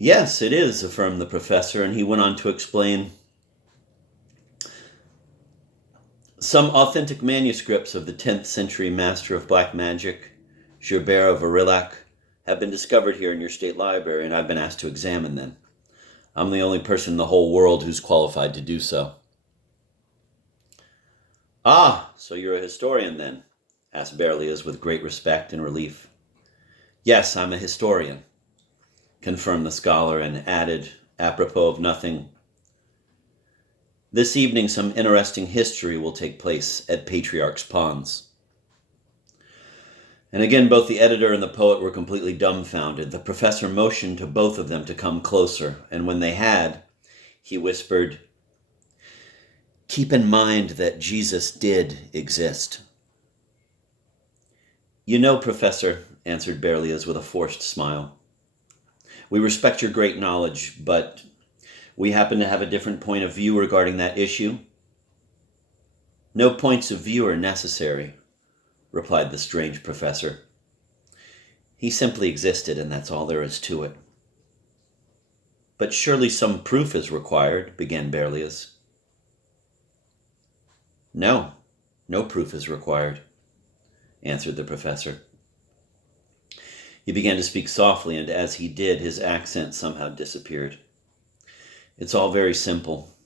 Yes, it is, affirmed the professor, and he went on to explain some authentic manuscripts of the 10th century master of black magic, Gerbert of Aurillac, have been discovered here in your state library, and I've been asked to examine them. I'm the only person in the whole world who's qualified to do so. Ah, so you're a historian then? Asked Berlioz with great respect and relief. Yes, I'm a historian, confirmed the scholar, and added, apropos of nothing, this evening some interesting history will take place at Patriarch's Ponds. And again, both the editor and the poet were completely dumbfounded. The professor motioned to both of them to come closer, and when they had, he whispered, "Keep in mind that Jesus did exist." You know, Professor, answered Berlioz with a forced smile, we respect your great knowledge, but we happen to have a different point of view regarding that issue. No points of view are necessary, replied the strange professor. He simply existed, and that's all there is to it. But surely some proof is required, began Berlioz. No proof is required, answered the professor. He began to speak softly, and as he did, his accent somehow disappeared. It's all very simple.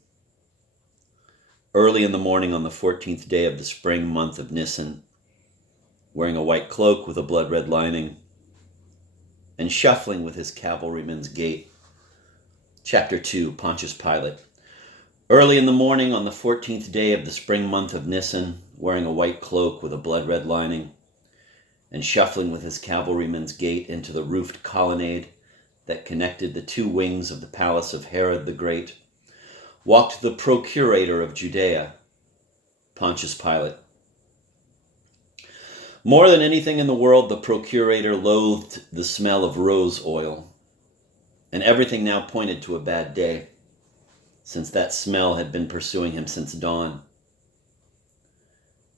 Early in the morning on the 14th day of the spring month of Nisan, wearing a white cloak with a blood-red lining, and shuffling with his cavalryman's gait. Chapter 2, Pontius Pilate. Early in the morning on the 14th day of the spring month of Nisan, wearing a white cloak with a blood-red lining, and shuffling with his cavalryman's gait into the roofed colonnade that connected the two wings of the palace of Herod the Great, walked the procurator of Judea, Pontius Pilate. More than anything in the world, the procurator loathed the smell of rose oil, and everything now pointed to a bad day, since that smell had been pursuing him since dawn.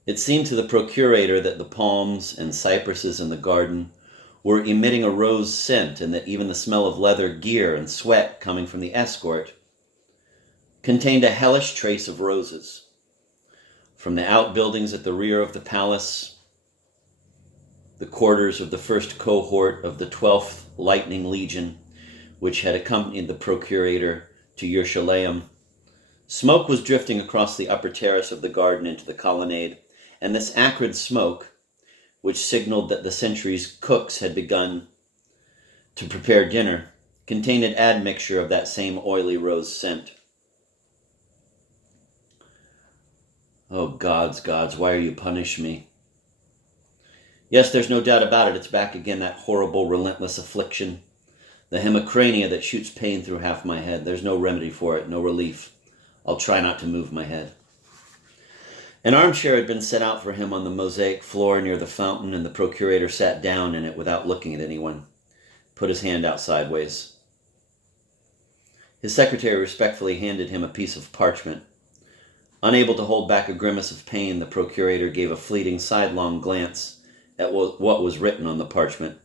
It seemed to the procurator that the palms and cypresses in the garden were emitting a rose scent, and that even the smell of leather gear and sweat coming from the escort contained a hellish trace of roses. From the outbuildings at the rear of the palace, the quarters of the first cohort of the 12th Lightning Legion, which had accompanied the procurator to Jerusalem, smoke was drifting across the upper terrace of the garden into the colonnade, and this acrid smoke, which signaled that the century's cooks had begun to prepare dinner, contained an admixture of that same oily rose scent. Oh, gods, why are you punishing me? Yes, there's no doubt about it. It's back again, that horrible, relentless affliction. The hemicrania that shoots pain through half my head. There's no remedy for it, no relief. I'll try not to move my head. An armchair had been set out for him on the mosaic floor near the fountain, and the procurator sat down in it without looking at anyone, put his hand out sideways. His secretary respectfully handed him a piece of parchment. Unable to hold back a grimace of pain, the procurator gave a fleeting sidelong glance at what was written on the parchment,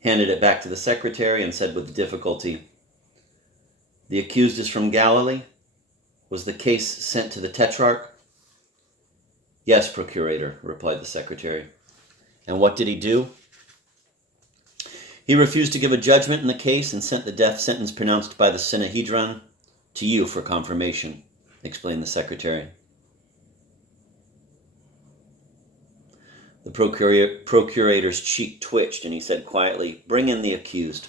handed it back to the secretary, and said with difficulty, "The accused is from Galilee? Was the case sent to the Tetrarch?" "Yes, procurator," replied the secretary. "And what did he do?" "He refused to give a judgment in the case and sent the death sentence pronounced by the Sanhedrin to you for confirmation," explained the secretary. The procurator's cheek twitched, and he said quietly, "Bring in the accused."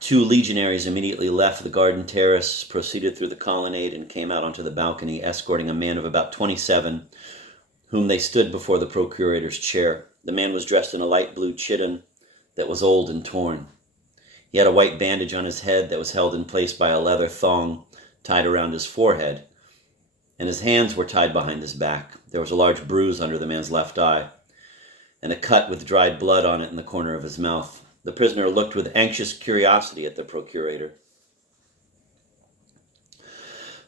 Two legionaries immediately left the garden terrace, proceeded through the colonnade, and came out onto the balcony, escorting a man of about 27, whom they stood before the procurator's chair. The man was dressed in a light blue chiton that was old and torn. He had a white bandage on his head that was held in place by a leather thong tied around his forehead, and his hands were tied behind his back. There was a large bruise under the man's left eye, and a cut with dried blood on it in the corner of his mouth. The prisoner looked with anxious curiosity at the procurator.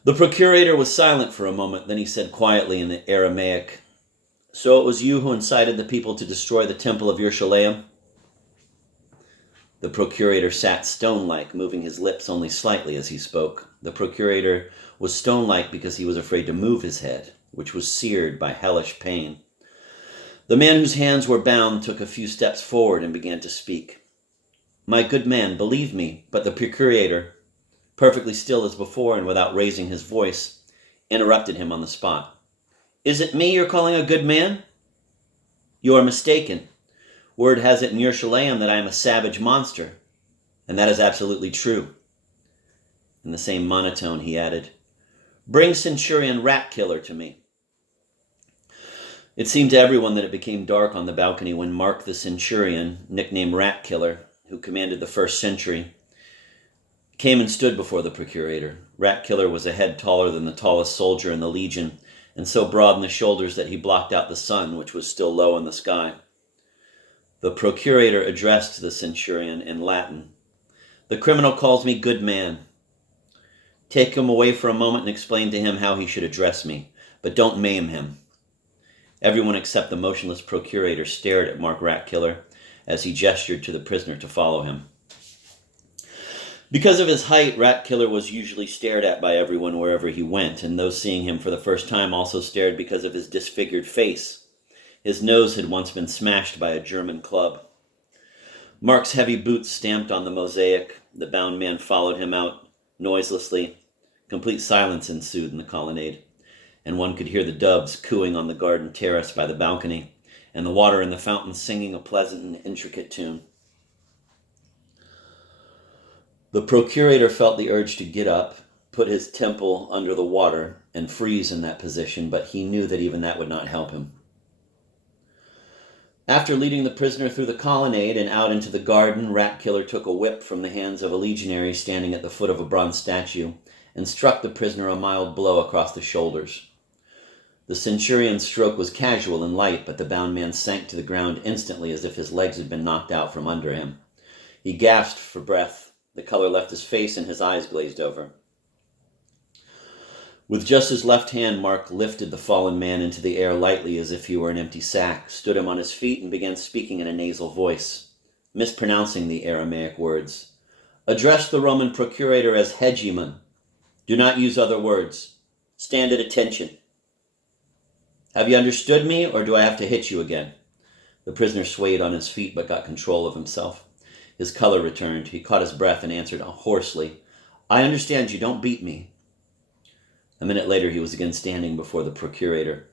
The procurator was silent for a moment, then he said quietly in the Aramaic, "So it was you who incited the people to destroy the temple of Jerusalem?" The procurator sat stone-like, moving his lips only slightly as he spoke. The procurator was stone-like because he was afraid to move his head, which was seared by hellish pain. The man whose hands were bound took a few steps forward and began to speak. "My good man, believe me," but the procurator, perfectly still as before and without raising his voice, interrupted him on the spot. "Is it me you're calling a good man? You are mistaken. Word has it in Yerushalayim that I am a savage monster, and that is absolutely true." In the same monotone, he added, "Bring Centurion Rat Killer to me." It seemed to everyone that it became dark on the balcony when Mark the Centurion, nicknamed Rat Killer, who commanded the first century, came and stood before the procurator. Rat Killer was a head taller than the tallest soldier in the legion, and so broad in the shoulders that he blocked out the sun, which was still low in the sky. The procurator addressed the centurion in Latin. "The criminal calls me good man. Take him away for a moment and explain to him how he should address me, but don't maim him." Everyone except the motionless procurator stared at Mark Ratkiller as he gestured to the prisoner to follow him. Because of his height, Ratkiller was usually stared at by everyone wherever he went, and those seeing him for the first time also stared because of his disfigured face. His nose had once been smashed by a German club. Mark's heavy boots stamped on the mosaic. The bound man followed him out noiselessly. Complete silence ensued in the colonnade, and one could hear the doves cooing on the garden terrace by the balcony, and the water in the fountain singing a pleasant and intricate tune. The procurator felt the urge to get up, put his temple under the water, and freeze in that position, but he knew that even that would not help him. After leading the prisoner through the colonnade and out into the garden, Ratkiller took a whip from the hands of a legionary standing at the foot of a bronze statue and struck the prisoner a mild blow across the shoulders. The centurion's stroke was casual and light, but the bound man sank to the ground instantly as if his legs had been knocked out from under him. He gasped for breath. The color left his face and his eyes glazed over. With just his left hand, Mark lifted the fallen man into the air lightly as if he were an empty sack, stood him on his feet, and began speaking in a nasal voice, mispronouncing the Aramaic words. "Address the Roman procurator as hegemon. Do not use other words. Stand at attention. Have you understood me, or do I have to hit you again?" The prisoner swayed on his feet but got control of himself. His color returned. He caught his breath and answered hoarsely, "I understand you. Don't beat me." A minute later, he was again standing before the procurator.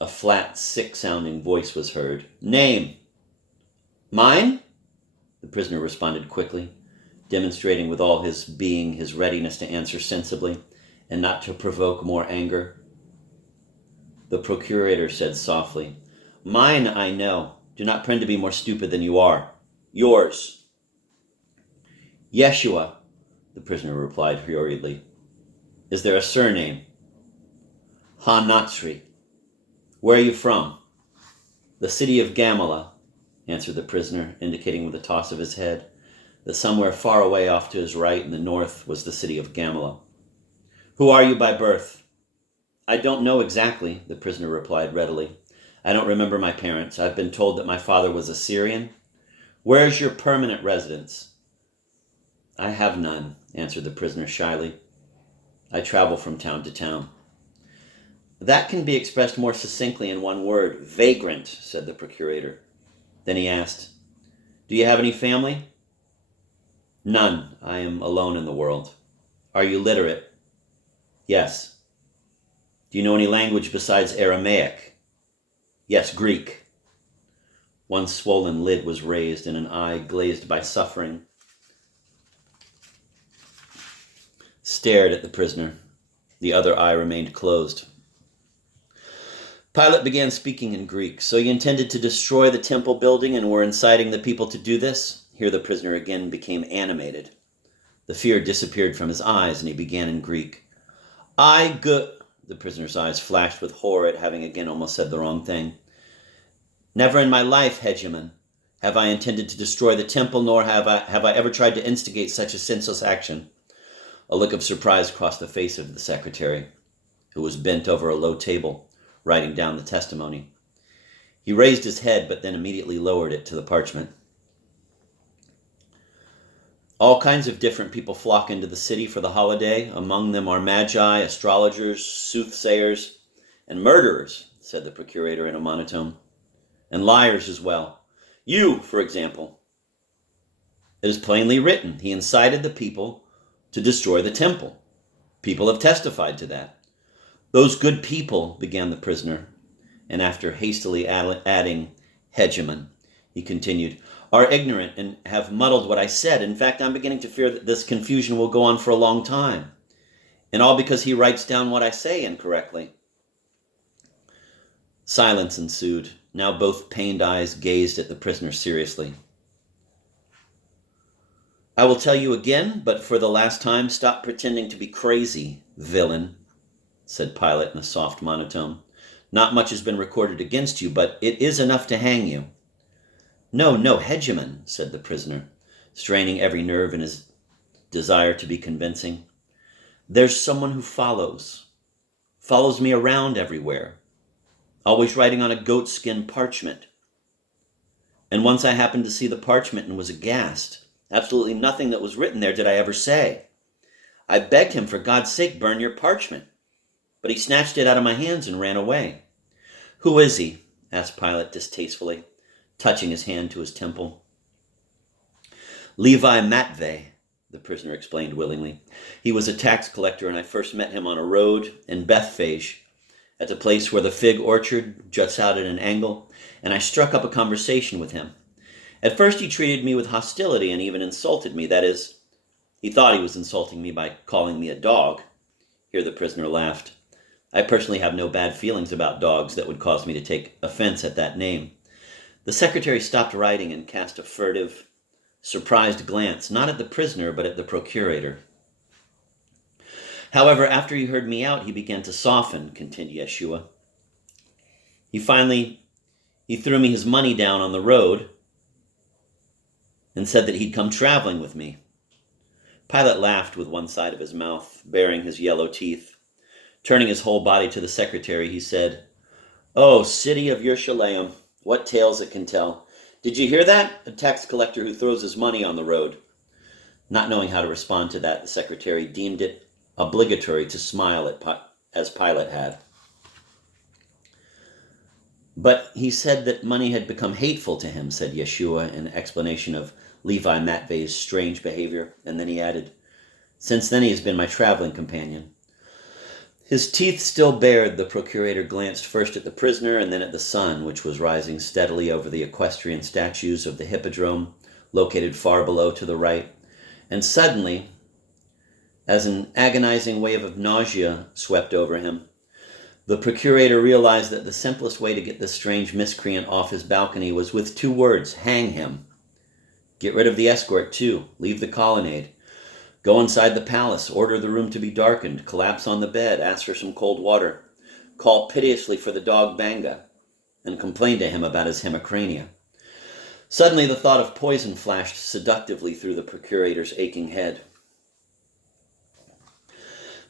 A flat, sick-sounding voice was heard. "Name." "Mine?" The prisoner responded quickly, demonstrating with all his being his readiness to answer sensibly and not to provoke more anger. The procurator said softly, "Mine, I know. Do not pretend to be more stupid than you are. Yours." "Yeshua," the prisoner replied hurriedly. "Is there a surname?" "Ha-Natsri." "Where are you from?" "The city of Gamala," answered the prisoner, indicating with a toss of his head that somewhere far away off to his right in the north was the city of Gamala. "Who are you by birth?" "I don't know exactly," the prisoner replied readily. "I don't remember my parents. I've been told that my father was a Syrian." "Where is your permanent residence?" "I have none," answered the prisoner shyly. "I travel from town to town." "That can be expressed more succinctly in one word. Vagrant," said the procurator. Then he asked, "Do you have any family?" "None. I am alone in the world." "Are you literate?" "Yes." "Do you know any language besides Aramaic?" "Yes, Greek." One swollen lid was raised and an eye, glazed by suffering, stared at the prisoner. The other eye remained closed. Pilate began speaking in Greek. "So you intended to destroy the temple building and were inciting the people to do this?" Here the prisoner again became animated. The fear disappeared from his eyes and he began in Greek. The prisoner's eyes flashed with horror at having again almost said the wrong thing. "Never in my life, hegemon, have I intended to destroy the temple, nor have I ever tried to instigate such a senseless action." A look of surprise crossed the face of the secretary, who was bent over a low table, writing down the testimony. He raised his head, but then immediately lowered it to the parchment. All kinds of different people flock into the city for the holiday. Among them are magi, astrologers, soothsayers, and murderers, said the procurator in a monotone, and liars as well. You, for example. It is plainly written, he incited the people to destroy the temple. People have testified to that. Those good people, began the prisoner, and after hastily adding hegemon, he continued, are ignorant and have muddled what I said. In fact, I'm beginning to fear that this confusion will go on for a long time. And all because he writes down what I say incorrectly. Silence ensued. Now both pained eyes gazed at the prisoner seriously. I will tell you again, but for the last time, stop pretending to be crazy, villain, said Pilate in a soft monotone. Not much has been recorded against you, but it is enough to hang you. No, hegemon, said the prisoner, straining every nerve in his desire to be convincing. There's someone who follows me around everywhere, always writing on a goatskin parchment. And once I happened to see the parchment and was aghast. Absolutely nothing that was written there did I ever say. I begged him, for God's sake, burn your parchment. But he snatched it out of my hands and ran away. Who is he? Asked Pilate distastefully, touching his hand to his temple. Levi Matvey, the prisoner explained willingly. He was a tax collector, and I first met him on a road in Bethphage, at the place where the fig orchard juts out at an angle, and I struck up a conversation with him. At first he treated me with hostility and even insulted me. That is, he thought he was insulting me by calling me a dog. Here the prisoner laughed. I personally have no bad feelings about dogs that would cause me to take offense at that name. The secretary stopped writing and cast a furtive, surprised glance, not at the prisoner, but at the procurator. However, after he heard me out, he began to soften, continued Yeshua. He threw me his money down on the road and said that he'd come traveling with me. Pilate laughed with one side of his mouth, baring his yellow teeth. Turning his whole body to the secretary, he said, "Oh, city of Yerushalayim, what tales it can tell. Did you hear that? A tax collector who throws his money on the road." Not knowing how to respond to that, the secretary deemed it obligatory to smile as Pilate had. But he said that money had become hateful to him, said Yeshua in explanation of Levi Matvey's strange behavior, and then he added, "Since then he has been my traveling companion." His teeth still bared, the procurator glanced first at the prisoner and then at the sun, which was rising steadily over the equestrian statues of the hippodrome, located far below to the right. And suddenly, as an agonizing wave of nausea swept over him, the procurator realized that the simplest way to get this strange miscreant off his balcony was with 2 words, hang him. Get rid of the escort, too. Leave the colonnade. Go inside the palace. Order the room to be darkened. Collapse on the bed. Ask for some cold water. Call piteously for the dog Banga, and complain to him about his hemicrania. Suddenly the thought of poison flashed seductively through the procurator's aching head.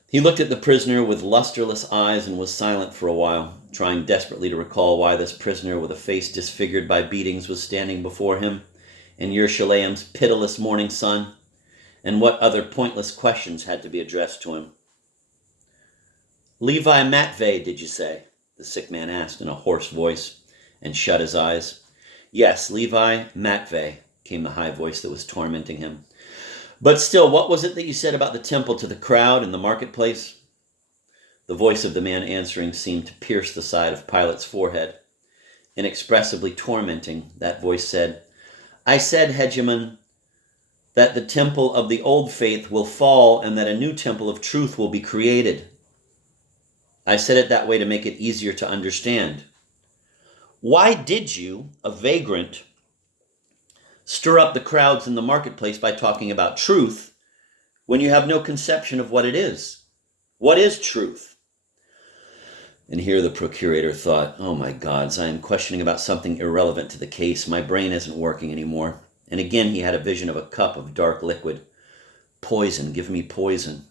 He looked at the prisoner with lusterless eyes and was silent for a while, trying desperately to recall why this prisoner with a face disfigured by beatings was standing before him in Yerushalayim's pitiless morning sun, and what other pointless questions had to be addressed to him. "Levi Matvey, did you say?" the sick man asked in a hoarse voice, and shut his eyes. "Yes, Levi Matvey," came the high voice that was tormenting him. "But still, what was it that you said about the temple to the crowd in the marketplace?" The voice of the man answering seemed to pierce the side of Pilate's forehead. Inexpressibly tormenting, that voice said, "I said, hegemon, that the temple of the old faith will fall and that a new temple of truth will be created. I said it that way to make it easier to understand. Why did you, a vagrant, stir up the crowds in the marketplace by talking about truth when you have no conception of what it is? What is truth?" And here the procurator thought, "Oh my gods, I am questioning about something irrelevant to the case. My brain isn't working anymore." And again he had a vision of a cup of dark liquid. "Poison, give me poison."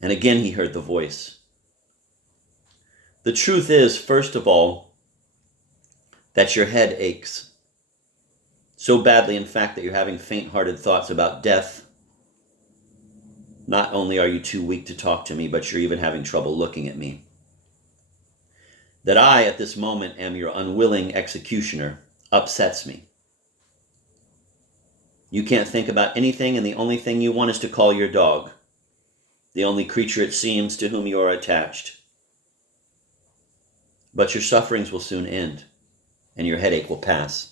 And again he heard the voice. "The truth is, first of all, that your head aches. So badly, in fact, that you're having faint-hearted thoughts about death Not only are you too weak to talk to me, but you're even having trouble looking at me. That I, at this moment, am your unwilling executioner upsets me. You can't think about anything, and the only thing you want is to call your dog, the only creature, it seems, to whom you are attached. But your sufferings will soon end, and your headache will pass.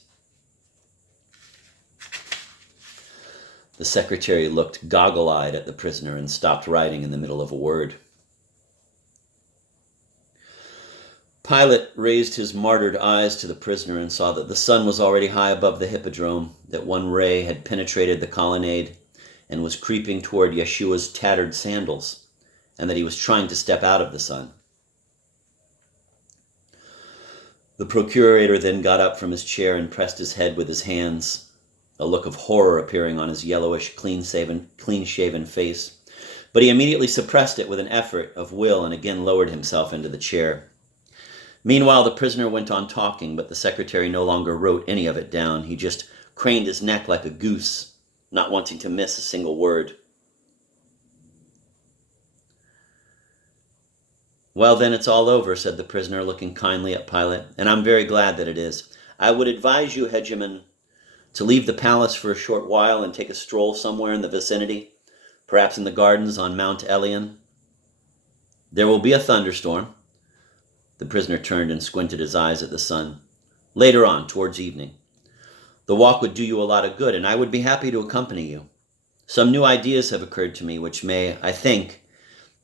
The secretary looked goggle-eyed at the prisoner and stopped writing in the middle of a word. Pilate raised his martyred eyes to the prisoner and saw that the sun was already high above the hippodrome, that one ray had penetrated the colonnade and was creeping toward Yeshua's tattered sandals, and that he was trying to step out of the sun. The procurator then got up from his chair and pressed his head with his hands, a look of horror appearing on his yellowish, clean-shaven face. But he immediately suppressed it with an effort of will and again lowered himself into the chair. Meanwhile, the prisoner went on talking, but the secretary no longer wrote any of it down. He just craned his neck like a goose, not wanting to miss a single word. Well, then it's all over, said the prisoner, looking kindly at Pilate, and I'm very glad that it is. I would advise you, Hegemon, to leave the palace for a short while and take a stroll somewhere in the vicinity, perhaps in the gardens on Mount Elion. There will be a thunderstorm. The prisoner turned and squinted his eyes at the sun. Later on, towards evening. The walk would do you a lot of good, and I would be happy to accompany you. Some new ideas have occurred to me which may, I think,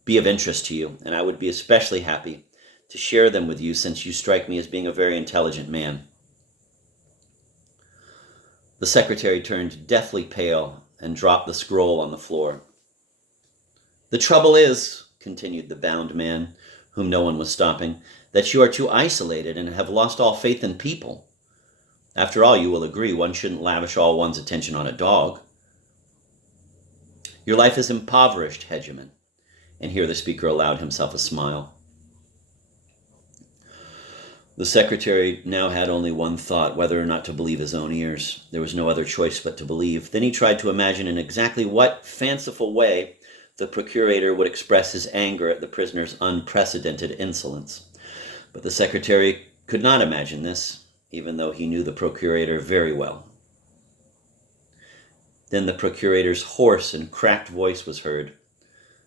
be of interest to you, and I would be especially happy to share them with you since you strike me as being a very intelligent man. The secretary turned deathly pale and dropped the scroll on the floor. The trouble is, continued the bound man, whom no one was stopping, that you are too isolated and have lost all faith in people. After all, you will agree one shouldn't lavish all one's attention on a dog. Your life is impoverished, Hegemon. And here the speaker allowed himself a smile. The secretary now had only one thought, whether or not to believe his own ears. There was no other choice but to believe. Then he tried to imagine in exactly what fanciful way the procurator would express his anger at the prisoner's unprecedented insolence. But the secretary could not imagine this, even though he knew the procurator very well. Then the procurator's hoarse and cracked voice was heard,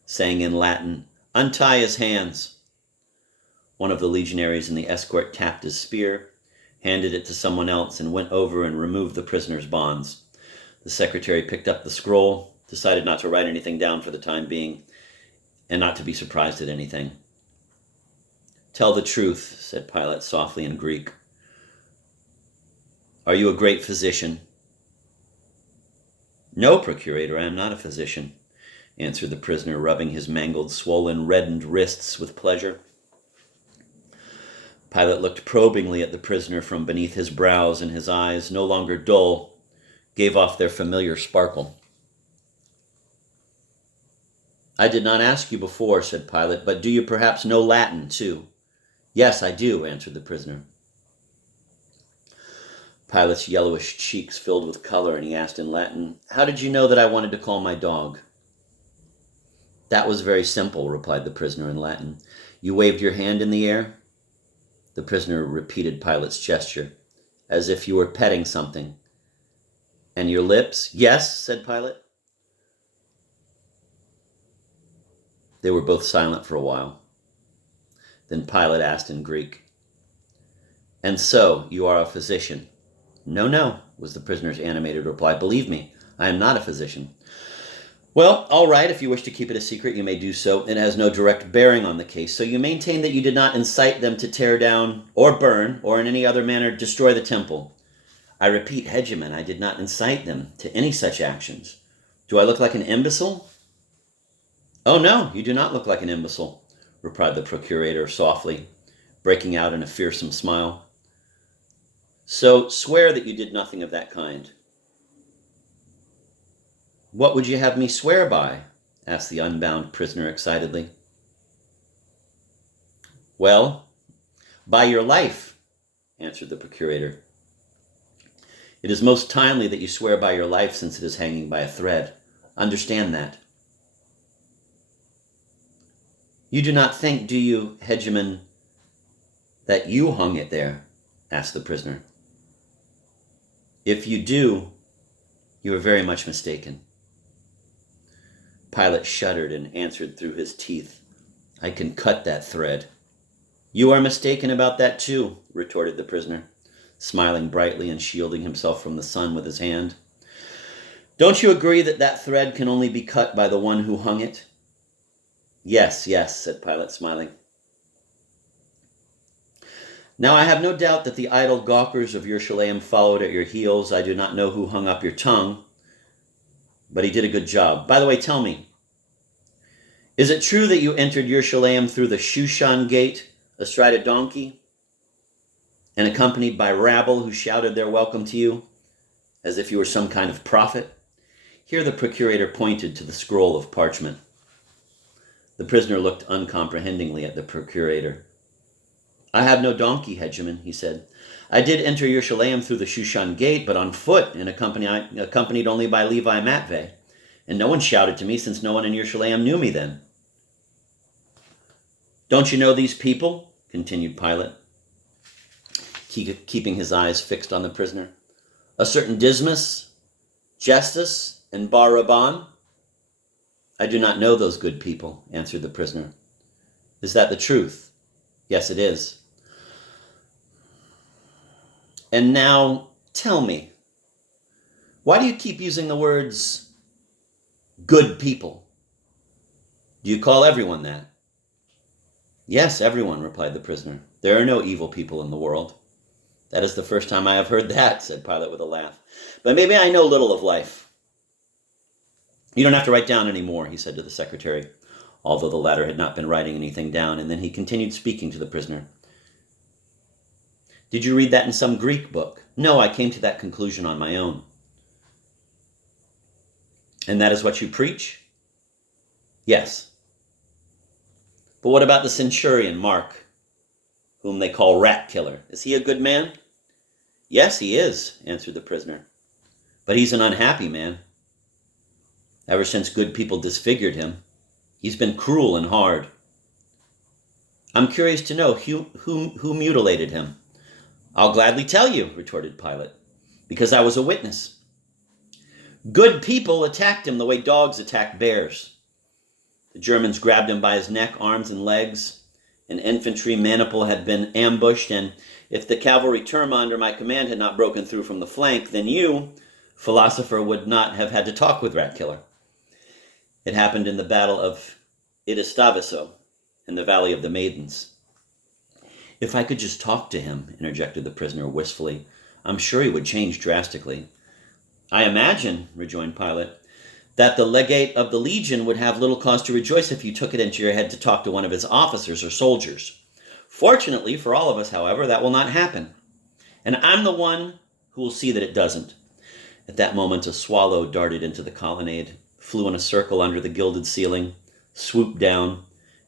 saying in Latin, "Untie his hands." One of the legionaries in the escort tapped his spear, handed it to someone else, and went over and removed the prisoner's bonds. The secretary picked up the scroll, decided not to write anything down for the time being, and not to be surprised at anything. "Tell the truth," said Pilate softly in Greek. "Are you a great physician?" "No, procurator, I am not a physician," answered the prisoner, rubbing his mangled, swollen, reddened wrists with pleasure. Pilate looked probingly at the prisoner from beneath his brows, and his eyes, no longer dull, gave off their familiar sparkle. "I did not ask you before," said Pilate, "but do you perhaps know Latin, too?" "Yes, I do," answered the prisoner. Pilate's yellowish cheeks filled with color, and he asked in Latin, "How did you know that I wanted to call my dog?" "That was very simple," replied the prisoner in Latin. "You waved your hand in the air." The prisoner repeated Pilate's gesture, as if you were petting something. "And your lips?" "Yes," said Pilate. They were both silent for a while. Then Pilate asked in Greek, "And so, you are a physician?" "No, no," was the prisoner's animated reply. "Believe me, I am not a physician." "Well, all right, if you wish to keep it a secret, you may do so. It has no direct bearing on the case. So you maintain that you did not incite them to tear down, or burn, or in any other manner destroy the temple." "I repeat, Hegemon, I did not incite them to any such actions. Do I look like an imbecile?" "Oh, no, you do not look like an imbecile," replied the procurator softly, breaking out in a fearsome smile. "So swear that you did nothing of that kind." "What would you have me swear by?" asked the unbound prisoner excitedly. "Well, by your life," answered the procurator. "It is most timely that you swear by your life, since it is hanging by a thread. Understand that." You do not think, do you, Hegemon, that you hung it there? Asked the prisoner. If you do, you are very much mistaken. Pilate shuddered and answered through his teeth, I can cut that thread. You are mistaken about that too, retorted the prisoner, smiling brightly and shielding himself from the sun with his hand. Don't you agree that that thread can only be cut by the one who hung it? Yes, yes, said Pilate, smiling. Now I have no doubt that the idle gawkers of Yerushalayim followed at your heels. I do not know who hung up your tongue, but he did a good job. By the way, tell me, is it true that you entered Yerushalayim through the Shushan gate astride a donkey and accompanied by rabble who shouted their welcome to you as if you were some kind of prophet? Here the procurator pointed to the scroll of parchment. The prisoner looked uncomprehendingly at the procurator. I have no donkey, Hegemon, he said. I did enter Yerushalayim through the Shushan gate, but on foot and accompanied only by Levi Matveh. And no one shouted to me, since no one in Yerushalayim knew me then. Don't you know these people? Continued Pilate, keeping his eyes fixed on the prisoner. A certain Dismas, Justus, and Bar-Rabban? I do not know those good people, answered the prisoner. Is that the truth? Yes, it is. And now, tell me, why do you keep using the words good people? Do you call everyone that? Yes, everyone, replied the prisoner. There are no evil people in the world. That is the first time I have heard that, said Pilate with a laugh. But maybe I know little of life. You don't have to write down any more, he said to the secretary, although the latter had not been writing anything down, and then he continued speaking to the prisoner. Did you read that in some Greek book? No, I came to that conclusion on my own. And that is what you preach? Yes. But what about the centurion, Mark, whom they call Rat Killer? Is he a good man? Yes, he is, answered the prisoner. But he's an unhappy man. Ever since good people disfigured him, he's been cruel and hard. I'm curious to know who mutilated him. I'll gladly tell you, retorted Pilate, because I was a witness. Good people attacked him the way dogs attack bears. The Germans grabbed him by his neck, arms, and legs. An infantry maniple had been ambushed, and if the cavalry Terma under my command had not broken through from the flank, then you, philosopher, would not have had to talk with Rat Killer. It happened in the Battle of Idistaviso, in the Valley of the Maidens. If I could just talk to him, interjected the prisoner wistfully, I'm sure he would change drastically. I imagine, rejoined Pilate, that the legate of the legion would have little cause to rejoice if you took it into your head to talk to one of his officers or soldiers. Fortunately for all of us, however, that will not happen. And I'm the one who will see that it doesn't. At that moment, a swallow darted into the colonnade, flew in a circle under the gilded ceiling, swooped down,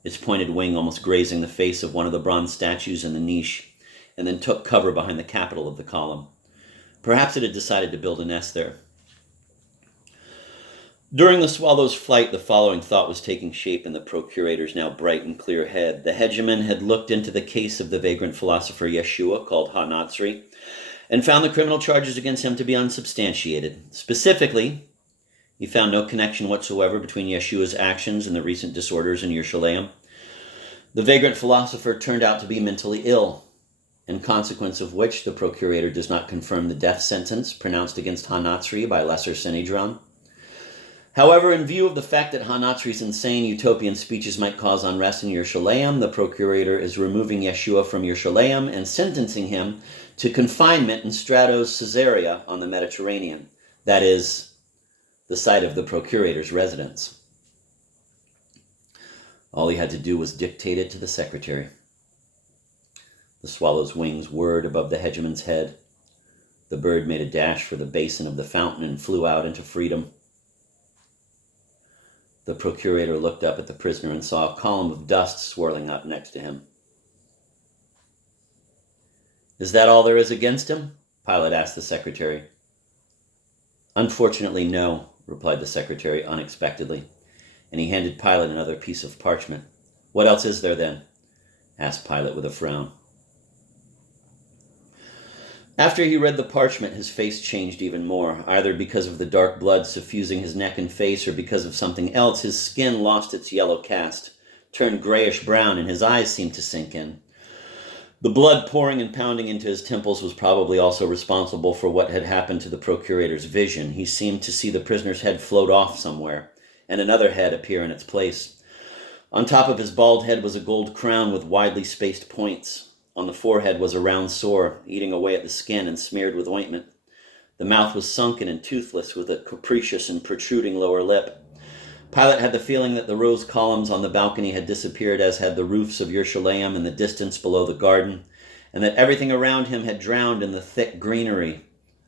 its pointed wing almost grazing the face of one of the bronze statues in the niche, and then took cover behind the capital of the column. Perhaps it had decided to build a nest there. During the swallow's flight, the following thought was taking shape in the procurator's now bright and clear head. The hegemon had looked into the case of the vagrant philosopher Yeshua, called Ha-Natsri, and found the criminal charges against him to be unsubstantiated. Specifically, he found no connection whatsoever between Yeshua's actions and the recent disorders in Yerushalayim. The vagrant philosopher turned out to be mentally ill, in consequence of which the procurator does not confirm the death sentence pronounced against Ha-Natsri by Lesser Sanhedrin. However, in view of the fact that Ha-Natsri's insane utopian speeches might cause unrest in Yerushalayim, the procurator is removing Yeshua from Yerushalayim and sentencing him to confinement in Stratos Caesarea on the Mediterranean, that is, the site of the procurator's residence. All he had to do was dictate it to the secretary. The swallow's wings whirred above the hegemon's head. The bird made a dash for the basin of the fountain and flew out into freedom. The procurator looked up at the prisoner and saw a column of dust swirling up next to him. Is that all there is against him? Pilate asked the secretary. Unfortunately, no, replied the secretary unexpectedly, and he handed Pilate another piece of parchment. What else is there then? Asked Pilate with a frown. After he read the parchment, his face changed even more. Either because of the dark blood suffusing his neck and face or because of something else, his skin lost its yellow cast, turned grayish-brown, and his eyes seemed to sink in. The blood pouring and pounding into his temples was probably also responsible for what had happened to the procurator's vision. He seemed to see the prisoner's head float off somewhere, and another head appear in its place. On top of his bald head was a gold crown with widely spaced points. On the forehead was a round sore, eating away at the skin and smeared with ointment. The mouth was sunken and toothless, with a capricious and protruding lower lip. Pilate had the feeling that the rose columns on the balcony had disappeared, as had the roofs of Yerushalayim in the distance below the garden, and that everything around him had drowned in the thick greenery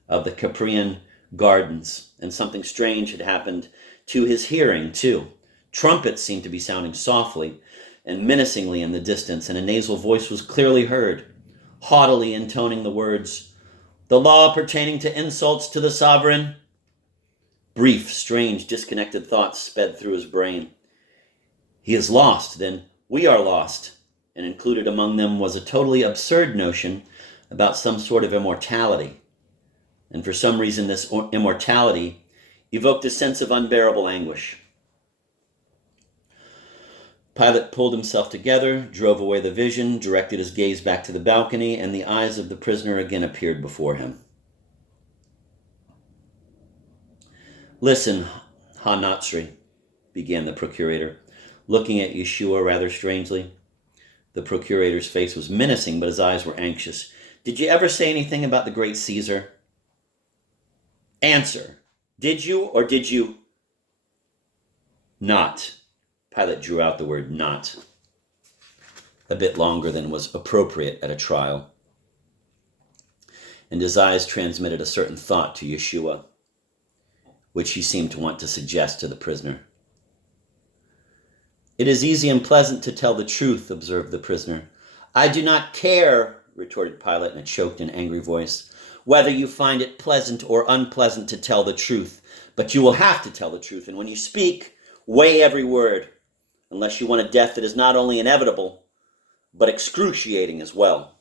of the Caprian gardens, and something strange had happened to his hearing, too. Trumpets seemed to be sounding softly and menacingly in the distance, and a nasal voice was clearly heard, haughtily intoning the words, "The law pertaining to insults to the sovereign." Brief, strange, disconnected thoughts sped through his brain. He is lost, then we are lost. And included among them was a totally absurd notion about some sort of immortality. And for some reason, this immortality evoked a sense of unbearable anguish. Pilate pulled himself together, drove away the vision, directed his gaze back to the balcony, and the eyes of the prisoner again appeared before him. "Listen, Ha-Natsri," began the procurator, looking at Yeshua rather strangely. The procurator's face was menacing, but his eyes were anxious. "Did you ever say anything about the great Caesar? Answer. Did you or did you not?" Pilate drew out the word "not," a bit longer than was appropriate at a trial, and his eyes transmitted a certain thought to Yeshua, which he seemed to want to suggest to the prisoner. "It is easy and pleasant to tell the truth," observed the prisoner. "I do not care," retorted Pilate in a choked and angry voice, "whether you find it pleasant or unpleasant to tell the truth, but you will have to tell the truth, and when you speak, weigh every word, unless you want a death that is not only inevitable, but excruciating as well."